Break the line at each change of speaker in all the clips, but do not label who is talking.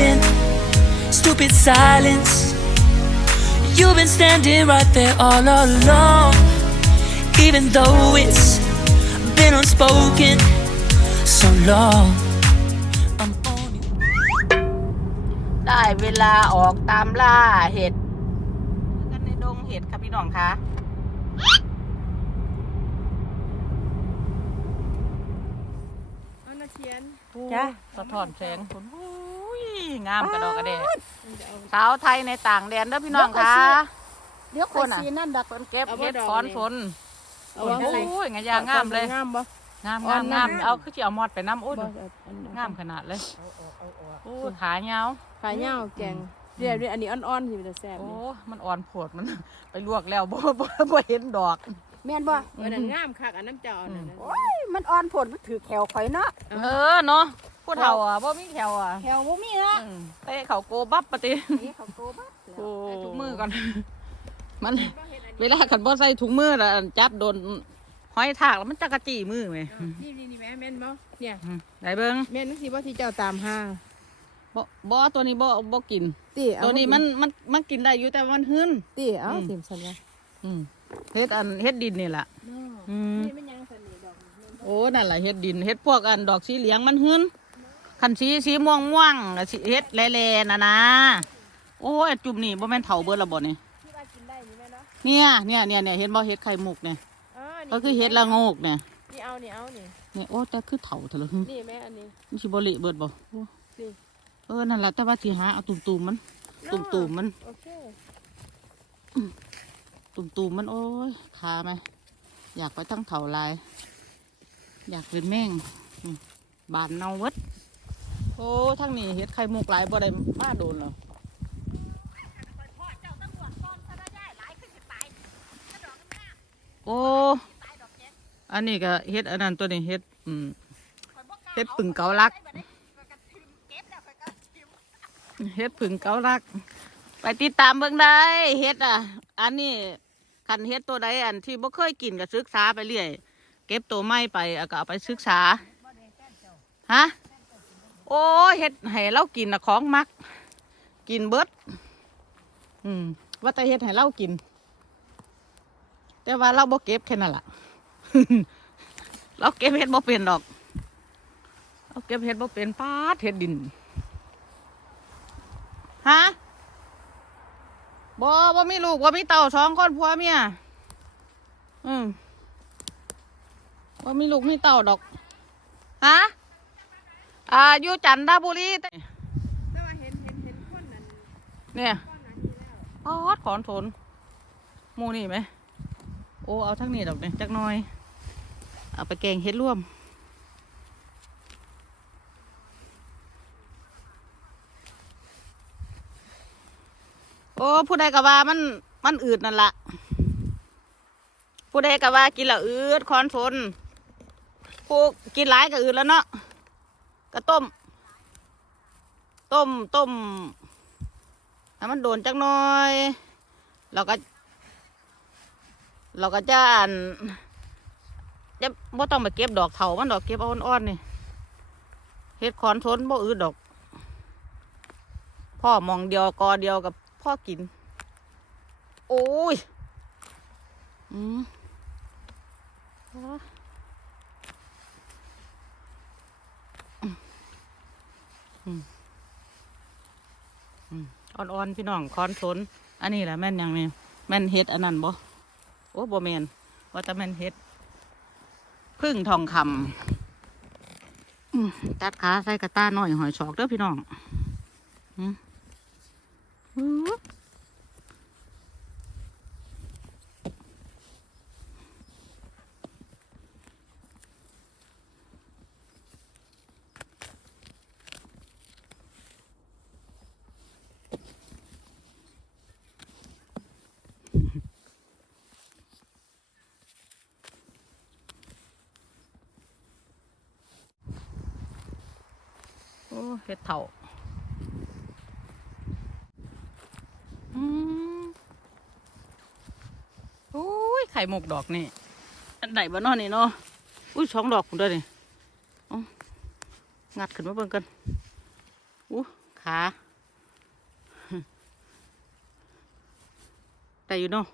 been stupid silence. You've been standing right there all along, even though it's been unspoken so long. I'm on you.
ได้เวลาออกตามล่าเห็ดกันในดงเห็ดครับพี่น้องคะ
เอานาเทียน
จ้ะสะท้อนแสงคุณอุ้ย งามกระดอกกระเดะสาวไทยในต่างแดนเด้อพี่น้องคะ
เดี๋ยว
ค
คน
นอะ
สีนั่นดัก
เพิ่นเก็บ
เอาบ่
เห็ด
ดอก
คอน
นี่
ฝน
เอา
โอ้
ไว้
ยไงยางงามเลย
งามบ่
งาม
อ่องา
นม
นะ
งามเอาคือจะเอามอดไปน้ำโอ้ย
บ่อันนั้น
งามขนาดเลยโอ้ยขาเงาว
ขายาวแกงเดี๋ยวเดี๋ยวอันนี้อ่อนๆสิมันจะแซ่บ
โอ้
นี่
มันอ่อนโผดมันไปลวกแล้วบ่บ่บ่เห็นดอก
แม่นบ่อันนั้นงามคักอันน้ำเจ้าอันนั้นน่ะ
โอ้ยมันอ่อนผลมันถือแขวข่อยเนาะ
เออเนาะ ผู้เฒ่าอะบ่มีแถวอะ
แขวบ่มีเนาะ
อืมเตะเขาโกบับปะติ
นี่เขาโตบัด
โอ้
ใส่ถุงมือก่อน มันเวลาขันบ่ใส่ถุงมือแล้วจับโดนหอยทากแล้วมันจักกะจี้มือไหม
นี่นี่นี่แม่แม่นบ่เนี่ย
อืมได้เบิ่ง
แม่นสิบ่ที่เจ้าตามหา
บ่บ่ตัวนี้บ่บ่กิน
ติเอา
ตัวนี้มันมันมันกินได้อยู่แต่ว่ามันหืน
ติเอา
อืม
สิมซั่นว่า
อืมเฮ็ดอันเฮ็ดดินนี่ล่ะอืม
นี่มันยังซั่นนี่ดอกนี่
โอ้นั่นล่ะเฮ็ดดินเฮ็ดพวกอันดอกสีเหลืองมันหืน คันสีสีม่วงม่วงๆก็สิเฮ็ดแหล่ๆน่ะนะโอ้ยจุ่มนี่บ่แม่นเฒ่าเบิดและบ่นี่
ที่ว่ากินได้นี่แม่เนาะ
เนี่ยเนี่ยเนี่ยเนี่ยเห็นบ่เฮ็ดไข่มุกเนี่ย
อ๋อนี่
ก็คือเฮ็ดละโงกเนี่ย
นี่เอานี่เอานี่
เนี่ยโอ้แต่คือเฒ่าเถอะละหึ
นี่แม่อันนี้
มันสิบ่เละเบิดบ่โอ้
นี่
เออนั่นล่ะแต่ว่าสิหาเอาตุ่มๆมัน ตุ่มๆมัน
โอเค
ตุ่มๆมันโอ้ยขาไหมอยากไปทั้งเถาลาย อยากเป็นแม่งอืมบานเนาเวดโอ้ทั้งนี้เฮ็ดไข่มุกหลายบ่ได้มาโดนหรอโอ้ อันนี้ก็เฮ็ดอันนั้นตัวนี้เฮ็ดอืมเฮ็ดปึ่งเกาลัก เฮ็ดผึ่งเกาลัก ไปติดตามเบิ่งได้เฮ็ดอะ อันนี้คันเฮ็ดตัวใดอันที่บ่เคยกินก็ศึกษาไปเรื่อย เก็บตัวใหม่ไปก็เอาไปศึกษา ฮะ โอ้เฮ็ดให้เรากินนะของมัก กินเบิดอืม ว่าแต่เฮ็ดให้เรากิน แต่ว่าเราบ่เก็บแค่นั้นล่ะเราเก็บเฮ็ดบ่เป็นดอกเราเก็บเฮ็ดบ่เป็นป้าเฮ็ดดินฮะบ่บ่มีลูกบ่มีเต่าสองคนผัวเมียอืมบ่มีลูกมีเต่าดอกฮะ อ่าอยู่จันทบุรีแต่
ว่าเห็นเห็นเห็นคนนั้น
เนี่ย
คนนั้นนี่แล้ว
ออดขอนสนหมูนี่ไหม โอ้เอาทั้งนี้ดอกเนี่ยจักน่อย เอาไปแกงเฮ็ดร่วม โอ้ผู้ใดก็ว่ามันมันอืดนั่นละผู้ใดก็ว่ากินละอืดคอนสนผู้กินหลายก็อืดแล้วเนาะ ก็ต้ม ต้มต้มให้มันโดนจักหน่อย เราก็ เราก็จะอั่นจะบ่ต้องไปเก็บดอกเถามันดอกเก็บอาอ่อนๆนี่เฮ็ดคอนทนบ่อืดดอก พ่อมองเดียวกอเดียวกับพ่อกิน โอ้ย อืมอ๋ออืม อ่อนๆพี่น้องคอนทนอันนี้แหละแม่นยังนี่แม่นเฮ็ดอันนั้นบ่โอ้บ่แม่นว่าแต่แม่นเฮ็ดพึ่งทองคำอืมตัดขาใส่กระต้าหน่อยหอยชอกเด้อพี่น้องอืมอื้ ฮ็ดเถาอืมอุ้ยไข่หมกดอกนี่อันไหนบ้านนอนี่เนาะอุ้ยสองดอกคุณด้วยนี่องัดขึ้นมาเบิ่งกันอู้ขาแต่อยู่เนาะ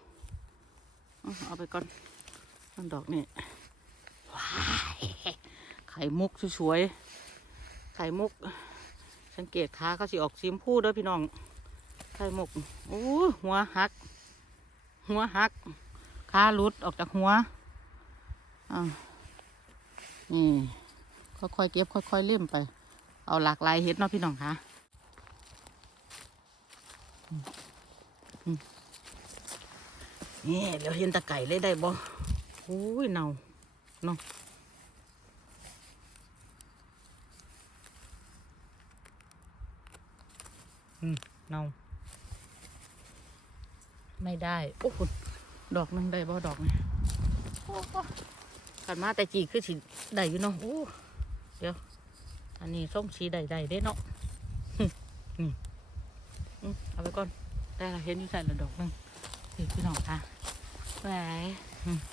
เอเอาไปก่อนต้นดอกนี่ว้ายไข่มุกสวยๆไข่มุก สังเกตขาเขาสิออกสีมพูเด้อพี่น้องไข่มุกโอ้หัวหัก หัวหักขาลุดออกจากหัวอ่านี่ค่อยๆเก็บค่อยๆเล่มไป เอาหลากหลายเห็ดเนาะพี่น้องคะนี่เดี๋ยวเห็นตะไก่เลยได้บ่โอ้ยเน่าเนาะอืม เน่าไม่ได้ โอ้โหดอกหนึงได้บ่ดอกนี่โอ้โหขันมาแต่จีคือสิได้อยู่เนาะโอ้เดี๋ยว อันนี้ส้มสีใดๆได้เนาะนี่อืมเอาไปก่อน ได้ละเห็นอยู่ใส่ละดอกนึงนี่พี่น้องค่ะแหว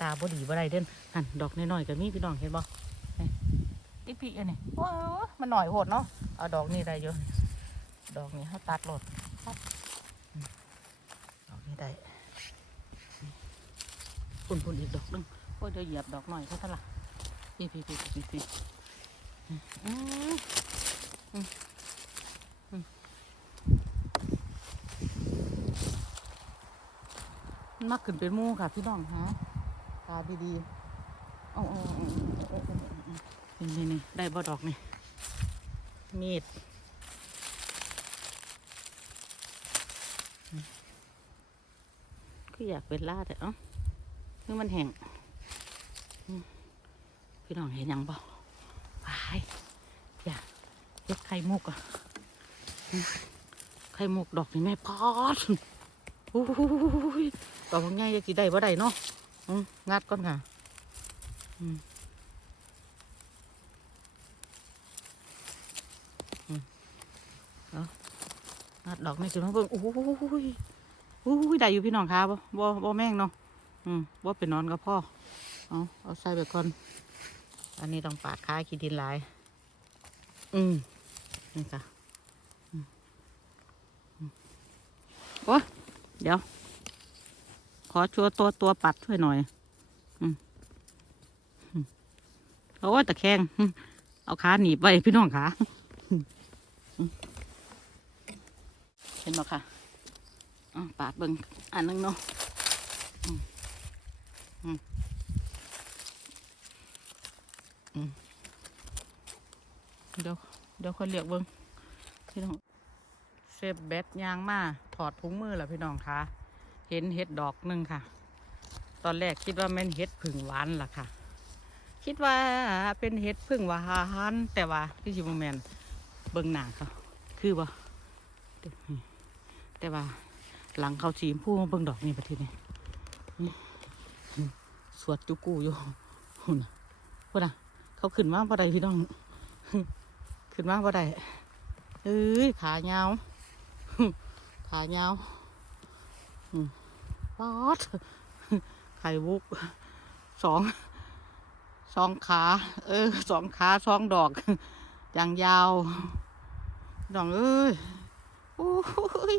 ตาบดีบ่ได้เด่นหันดอกน้อยๆก็มีพี่น้องเห็นบ่นี่ติ๊กปีอันนี้โอ้มันหน่อยโหดเนาะเอาดอกนี้ได้เยอะ ดอกนี้เขาตัดโหลดตัดอืมดอกนี้ได้ปุ่นปุ่นๆอีกดอกหนึงโอ้ยเดี๋ยวเหยียบดอกหน่อยเขาทะละพี่พี่พี่พี่พี่อืมอืมอืมมันมักขึ้นเป็นหมูค่ะพี่น้องฮะตาดีๆเอาเอาเอาเอาเอาเอานี่นี่นี่ได้บ่ดอกนี่มีดอืม คืออยากเป็นล่าแต่เอ้าคือมันแห้งอืมพี่น้องเห็นยังบ่วายอย่าเล็กไข่มุกอะไข่มุกดอกนี่แม่พอดโอ้ยดอกง่ายจะจีได้บ่ได้เนาะงัดก่อนค่ะอืมอืมเอางัดดอกนี่สิมาเบิ่งโอ้ย อ้ยได้อยู่พี่น้องค่ะบ่บ่บ่แม่งเนาะอืมบ่เป็นนอนกับพ่อเอาเอาใส่ไปก่อน อันนี้ต้องปาดขาขี้ดินหลาย อืมนี่ค่ะอืมอืมโอ้เดี๋ยว ขอชัวตัวตัวปัดช่วยหน่อยอืมอืมโอ้ยตะแคง เอาขาหนีบไว้พี่น้องขาเห็นไหมค่ะ ปาดเบิ่งอันนึงเนาะเดี๋ยวเดี๋ยวคนเรียกเบิ้งพี่น้องเซฟแบตยางมาถอดถุงมือแล้วพี่น้องคะเห็นเห็ดดอกหนึ่งค่ะ ตอนแรกคิดว่าแม่นเห็ดผึ่งหวานล่ะค่ะ คิดว่าเป็นเห็ดผึ่งหวานแต่ว่าพี่ชิบแมนเบิ้งหนาเขาคือบ่แต่ว่า หลังเขาสีมพูมเบิ้งดอกนี่ประเทศนี้สวดจุกูอยู่หุ่นนะพุ่นน่ะ เขาขึ้นมาบ่ได้พี่น้อง ขึ้นมาบ่ได้เอ้ยขายาวขายาวป๊อดไข่บุกสองสองขา เออสองขาสองดอก อย่างยาวดอกเอ้ยโอ้ย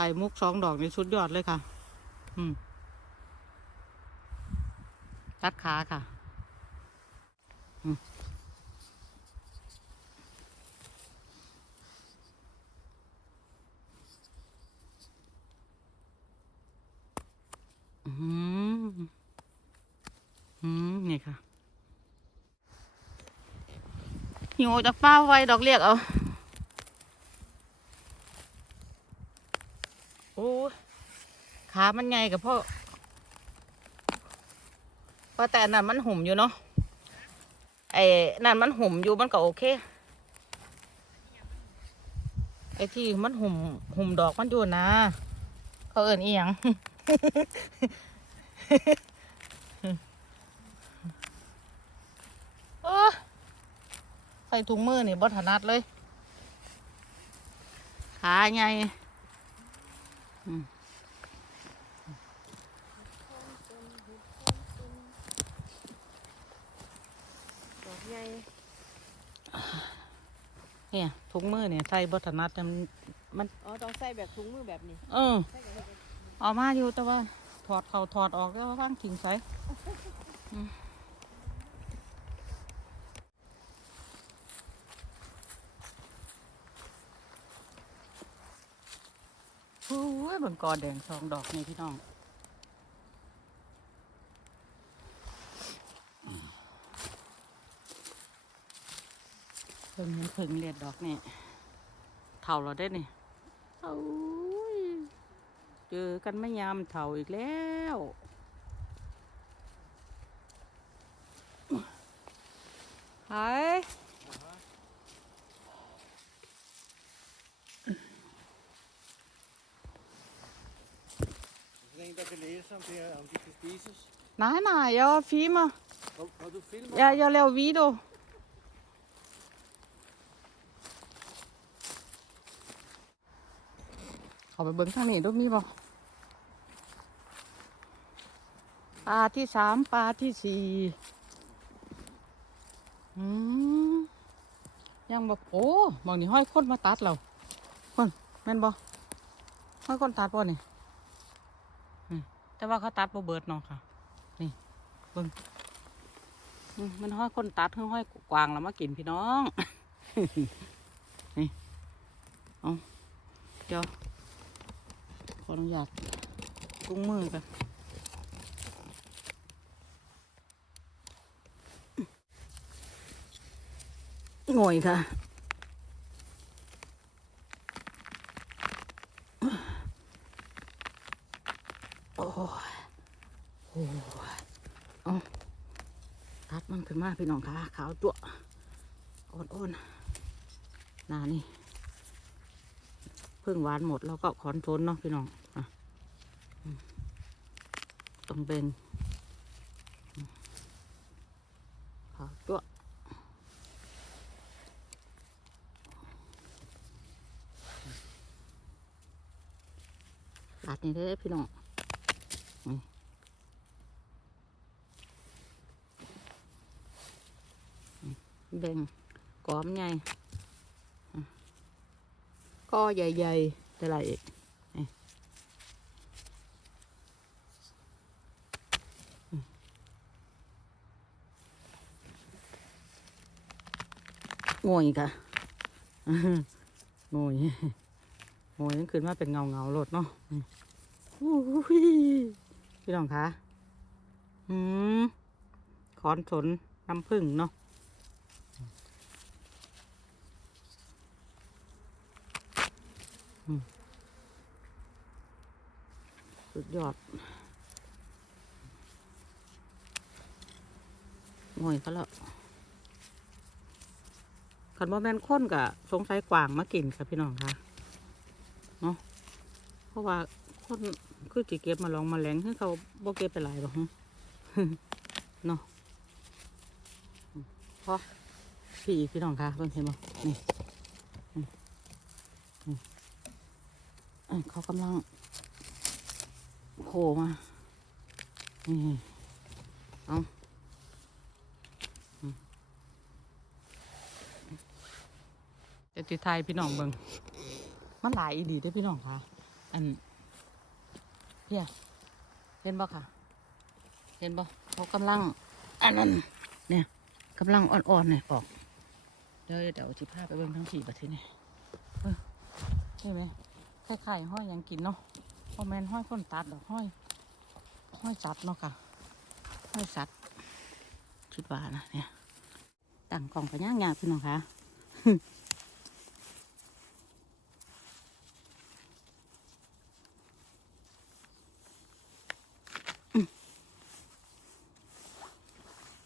ไข่มุกสองดอกนี่สุดยอดเลยค่ะ อืมตัดขาค่ะอืมอืมนี่ค่ะหิวจากฟ้าไว้ดอกเรียกเอา โอ้ขามันไงกับพ่อว่าแต่นนั่นมันหุ่มอยู่เนาะไอ้นั่นมันหุ่มอยู่มันก็โอเคไอ้ที่มันหุ่มหุ่มดอกมันอยู่นะ เขาเอินอีหยังเออใส่ถุงมือนี่บถนัดเลยขาไงอืม
ดอกใหญ่
เนี่ยถุงมือเนี่ยใส่บถนัดมันมัน
อ๋อต้องใส่แบบถุงมือแบบนี้
เออ
ใส่แบบ
เออกมาอยู่แต่ว่าถอดเขาถอดออกแล้วว่างทิ้งใส่ โอ้ยบังกอแดงสองดอกนี่พี่น้องเพิ่งเห็นเพิ่งเลียดดอกนี่เท่าเราได้นี่โอ้ยเจอกันไม่ยามเท่าอีกแล้วหา
dat je leert om tegen om die spises.
นายนายเอาฟิล์มอะ
Wat, wat doe film?
อย่าอย่าเร็ววีดูเขาไปเบิ้งทางนี้ดูมีบ่ปลาที่สามปลาที่สี่อืมยังบอกโอ้มองนี่ห้อยคนมาตัดเราคนแม่นบ่ห้อยคนตัดบ่นี่อืม แต่ว่าเขาตัดบ่เบิดเน้องค่ะ นี่เบิ่งอืมมันห้อยคนตัดห้อยกวางแล้วมากินพี่น้อง นี่เอาเดี๋ยวขออนุญาตกุ้งมือกันงอยค่ะ โอ้ยโอ้ยเอา ตัด มันขึ้นมาพี่น้องค่ะขาวตัวอ่อนๆนานี่เพิ่งหวานหมดแล้วก็ขอนโซนเนาะพี่น้องอต้องเบงอืมขาวตัวตัดนี่เด้พี่น้อง แบ่งกอมใหญ่อะก็ใหญ่ๆแต่ละอีกนี่อืมงวยค่ะงวยงวยนั่นขึ้นมาเป็นเงาเงาๆโลดเนาะพี่น้องคะอืมขอนสนน้ำผึ้งเนาะ สุดยอดงอยเขาแล้วขันบ่แมนค้นกะสงสัยกวางมากินค่ะพี่น้องค่ะเนาะเพราะว่าคนคือจีเก็บมาลองมาแหลงให้เขาบ่เก็บไปหลายหรอกฮะเนาะเพราะพี่พี่น้องค่ะเพิ่งเห็นบ่นี่อืมอืมอะ เขากำลังโผล่มานี่เอาอืมเดี๋ยวติไทยพี่น้องเบิงมันหลายอีดีด้อพี่น้องค่ะ อันเฮียเห็นบ่ค่ะ เห็นบ่เขากำลังอันนั้นเนี่ยกำลังอ่อนๆเนี่ยออก เดี๋ยวเดี๋ยวจิพาไปเบิ่งทั้งสี่ประเทศนี่เออเห็นไหม คล้ายๆห้อยยังกินเนาะพอแมนห้อยคนตัดดอกห้อย ห้อยสัตว์เนาะค่ะ ห้อยสัตว์คิดว่านะเนี่ยตั้งกล่องกันย่างยาพี่น้องคะ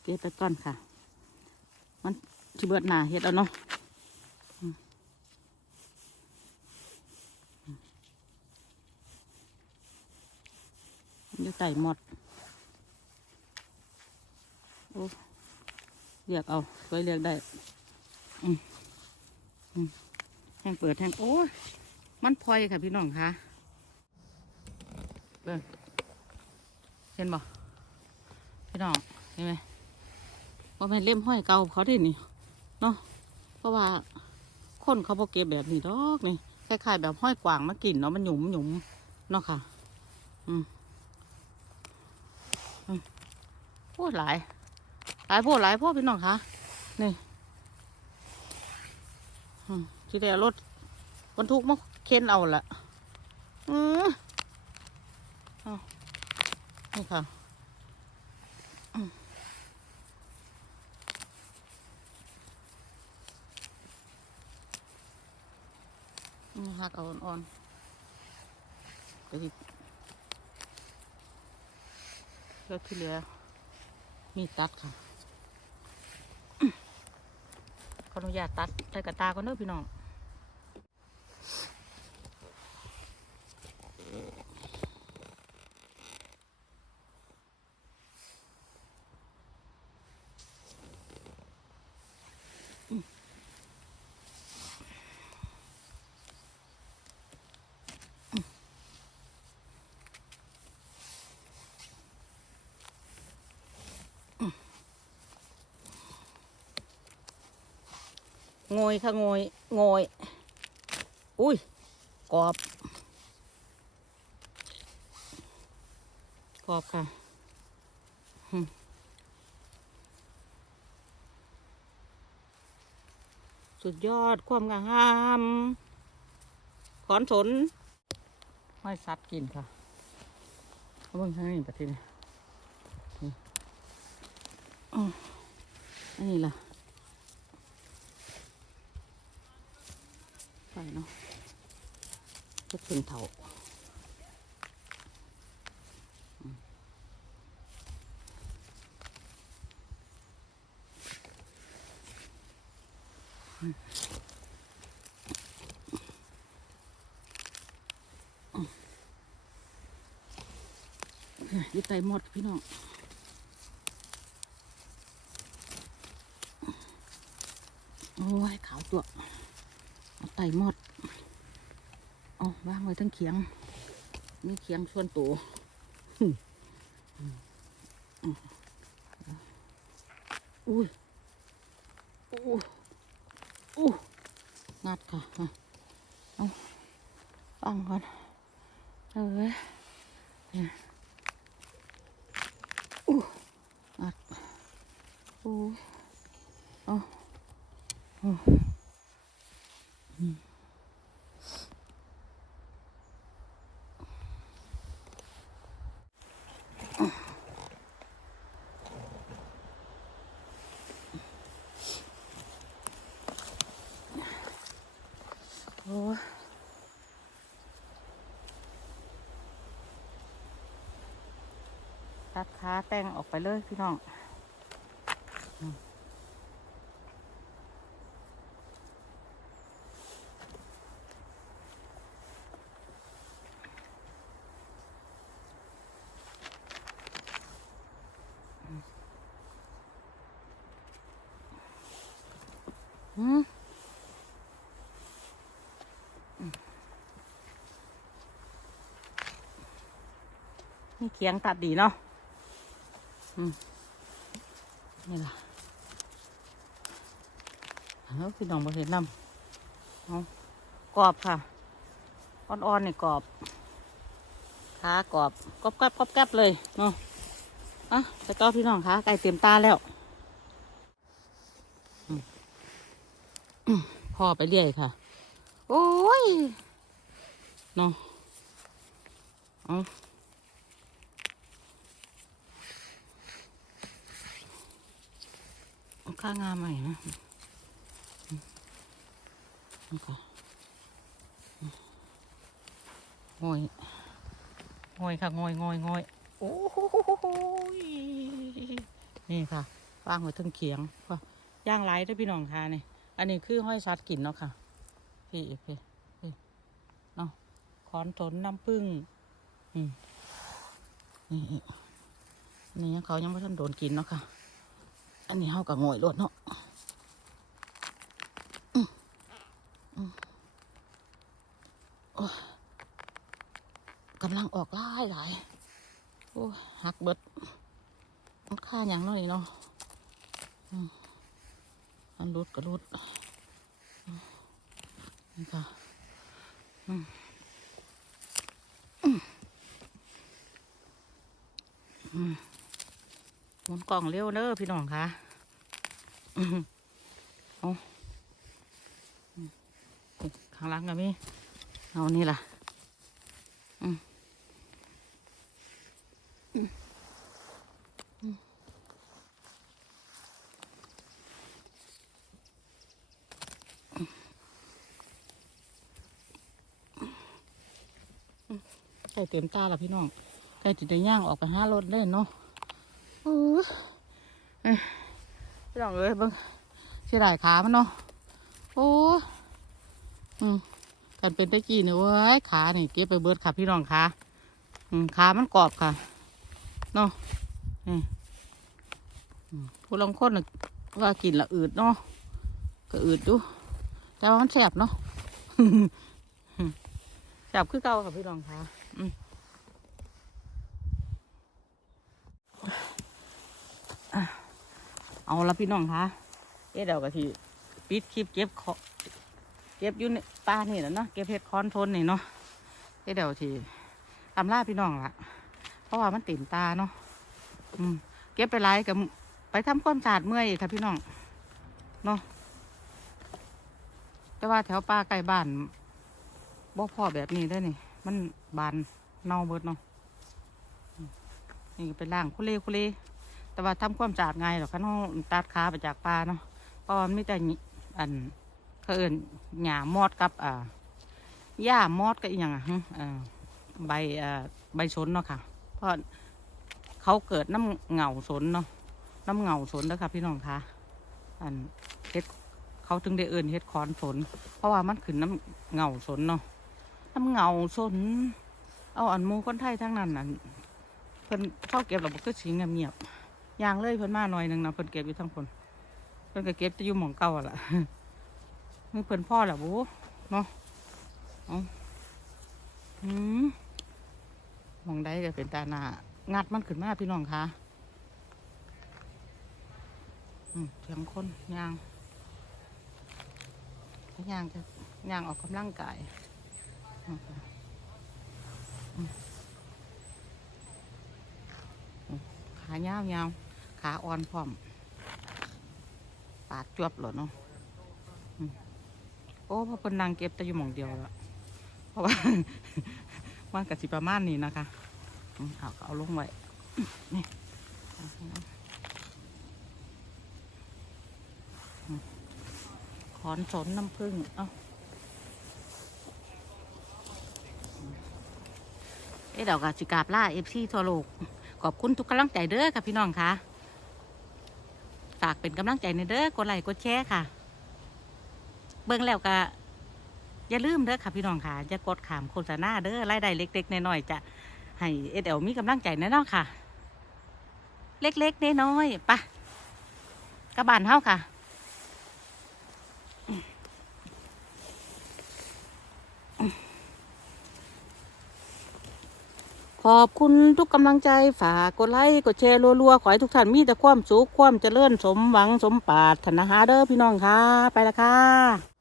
เก็บไปก่อนค่ะ มันชิเบิดหนาเฮ็ดเอาเนาะ ไต่หมดโอ้เรียกเอาเคยเรียกได้อืมอืมแห้งเปิดแห้งโอ้มันพลอยค่ะพี่น้องคะเบิ่งเห็นบ่พี่น้องเห็นไหมว่าเป็นเล่มห้อยเก่าเขาได้นี่เนาะเพราะว่าคนเขาพอเก็บแบบนี้ดอกนี่คล้ายๆแบบห้อยกวางมากินเนาะมันหยุมหยุมเนาะค่ะ อืม โอ้ยหลาย หลายโพดหลายโพดพี่น้องคะนี่ที่เดียรถบรรทุกมาเค้นเอาละอืมเอานี่ค่ะนี่หักเอาอ่อนๆก็ที่แล้วที่เหลือ มีตัดค่ะ ขออนุญาตตัดใส่กระตาก่อนเด้อพี่น้อง งยค่ะโงยโงยอุ้ยกรอบกรอบค่ะสุดยอดความงามขอนสนห้อยสัตว์กินค่ะเอาเบิ่งทางนี้ประเทศนี้นี่อันนี้ล่ะ ไปเนาะจะถึงเถาวยอยึดไตหมดพี่น้องโอ้ยขาวตัว เอาไตหมดเอาวางไว้ทั้งเคียงนี่เคียงชวนตัวอุ้ยอู้อู้งัดค่ะเอาฟังก่อนเอ้ยเนี่ยอู้งัดอู้เอาเอา โอ้ยตัดขา แต่งออกไปเลยพี่น้องอืมอืมนี่เคียงตัดดีเนาะ นี่ล่ะแล้วพี่น้องมาเห็นนำเอากรอบค่ะ อ่อนๆนี่กรอบขากรอบกรอบกรอบกรอบกรบเลยเนาะอะแต่ก็พี่น้องคะไก่เต็มตาแล้วอืมอืมพ่อไปเรื่อยค่ะ โอ้ยเนาะเอา เอา ข้างงามใหม่นะนี่ค่ะงอยงอยค่ะงอยงอยงอยโอ้โหนี่ค่ะวางไว้ทั้งเขียงค่ะย่างไรด้พี่น้องค่ะนี่อันนี้คือห้อยชัดกินเนาะค่ะพี่พี่พี่เนาะขอนสนน้ำผึ้งอืมนี่นี่เขายังไม่ทันโดนกินเนาะค่ะ อันนี้เฮากับงอยรวดเนาะกำลังออกหลายหลาย โอ้หักเบิดมันค่าอย่างน้อยเนาะอันรุดก็รุดนี่ค่ะอืมอืม หมุนกล่องเร็วเด้อพี่น้องคะอืมเอาข้างล่างก็มีเอานี่ล่ะอืมอืมอืมไก่เต็มตาแล้วพี่น้องไก่จิตได้ย่างออกไปห้ารถเล่นเนาะ อ้ยเอ้ยพี่น้องเอ้ยเบิ่งเสียดายขามันเนาะโอ้ยอืมกันเป็นตะกี้เนี่ยเว้ยขานี่เก็บไปเบิดค่ะพี่น้องขาอืมขามันกรอบค่ะเนาะนี่ผู้ลางคนน่ะว่ากินละอืดเนาะก็อืดดูแต่ว่ามันแสบเนาะแสบคือเก่าค่ะพี่น้องค่ะอืม เอาละพี่น้องคะเอ๊ะเดี๋ยวก็ทีปิดคลิปเก็บขอเก็บอยู่ในป่านี่แหละเนาะเก็บเห็ดคอนทนนี่เนาะเอ๊ะเดี๋ยวทีตำล่าพี่น้องละเพราะว่ามันติ่มตาเนาะอืมเก็บไปไล่กับไปทำความสะอาดเมื่อยค่ะพี่น้องเนาะแต่ว่าแถวป่าใกล้บ้านบ่พอแบบนี้ได้นี่ มันบานเน่าเบิดเนาะนี่เป็นล่างคุเลคุเล แต่ว่าทำความสะอาดไงายหรอกคันเราตัดขาไปจากปลาเนาะเพราะมันมีแต่หญิอันเขาเอินหญ้ามอดกับอ่าหญ้ามอดกับอีหยังอะฮึเอ่อใบอ่าใบสนเนาะค่ะ เพราะเขาเกิดน้ำเหงาสนเนาะน้ำเหงาสนนะคะพี่น้องคะอันเฮ็ดเขาถึงได้เอินเฮ็ดคอนสน เพราะว่ามันขึ้นน้ำเหงาสนเนาะน้ำเหงาสน เอาอันมูคนไทยทั้งนั้นน่ะเพิ่นเข้าเก็บแล้วบ่ก็สิเงียบๆย ยางเลยเพิ่นมาหน่อยหนึ่งนะเพิ่นเก็บอยู่ทั้งคนเพิ่นก็เก็บจะอยู่หมองเก่าล่ะมือเพิ่นพ่อแหละบูเนาะอาอืมหมองใดก็เป็นตาหนางัดมันขึ้นมาพี่น้องคะอืมเสียงคนยางยางจะยางออกกำลังกายขายาวยาว ขาอ่อนพร้อม ปาดจวบหรอเนาะโอ้พราะเพิ่นนางเก็บแต่อยู่หม่องเดียวแล้วเพราะว่ามันกะสิประมาณนี้นะคะเอาเอาลงไว้นี่ขอนสนน้ำผึ้งเอาเอ๊ะเดี๋ยวกะสิกาบล่าเอฟซีทั่วโลกขอบคุณทุกกำลังใจเด้อค่ะพี่น้องค่ะ ฝากเป็นกำลังใจในเด้อกดไลค์กดแชร์ค่ะ เบิ่งแล้วก็อย่าลืมเด้อค่ะพี่น้องค่ะอย่ากดขามโฆษณาเด้อรายได้เล็กๆน้อยๆจะให้เอเดลมีกำลังใจแน่นอนค่ะ เล็กๆน้อยๆปะกระบานเท่าค่ะ ขอบคุณทุกกำลังใจฝากกดไลค์กดแชร์รัวๆ ขอให้ทุกท่านมีแต่ความสุขความเจริญสมหวังสมปรารถนาหาเด้อพี่น้องค่ะ ไปละค่ะ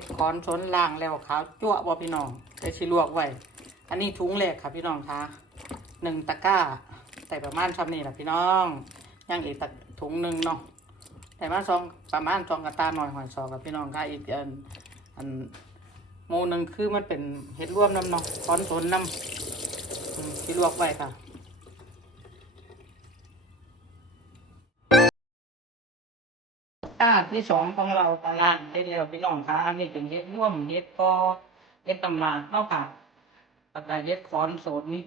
ดคอนชนล่างแล้วขาวจั่วบ่พี่น้องเดี๋ยวชิลวกไว้ อันนี้ถุงแรกค่ะพี่น้องคะหนึ่งตะกร้าใส่ประมาณชำนี่แหละพี่น้องย่างอีกตะถุงหนึ่งเนาะแต่มาสองประมาณสองกระตาหน่อยหอยสองกับพี่น้องค่ะอีกอันอันโมหนึ่งคือมันเป็นเห็ดร่วมน้ำเนาะคอนชนน้ำอืมที่ลวกไว้ค่ะ ตาที่สองของเราตารางได้เดียวพี่น้องคะอันนี้เป็นเฮ็ดร่วมเฮ็ดกอเฮ็ดตำมาเนาะค่ะแล้วก็เฮ็ดคอนโสนนี่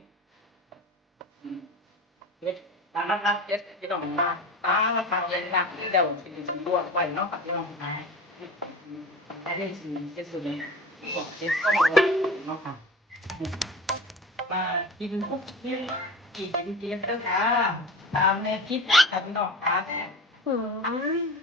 เฮ็ดตามนั้นนะเฮ็ดพี่น้องตาตาตาเย็นนะที่เดียวที่สิลวกไว้เนาะค่ะพี่น้องคะอืมแต่ที่สิเฮ็ดสุดเลยบอกเฮ็ดก็หมดเนาะค่ะมากินปุ๊บกินกินกินกินเด้อค่ะตามแนวคิดค่ะพี่น้องคะ
หืม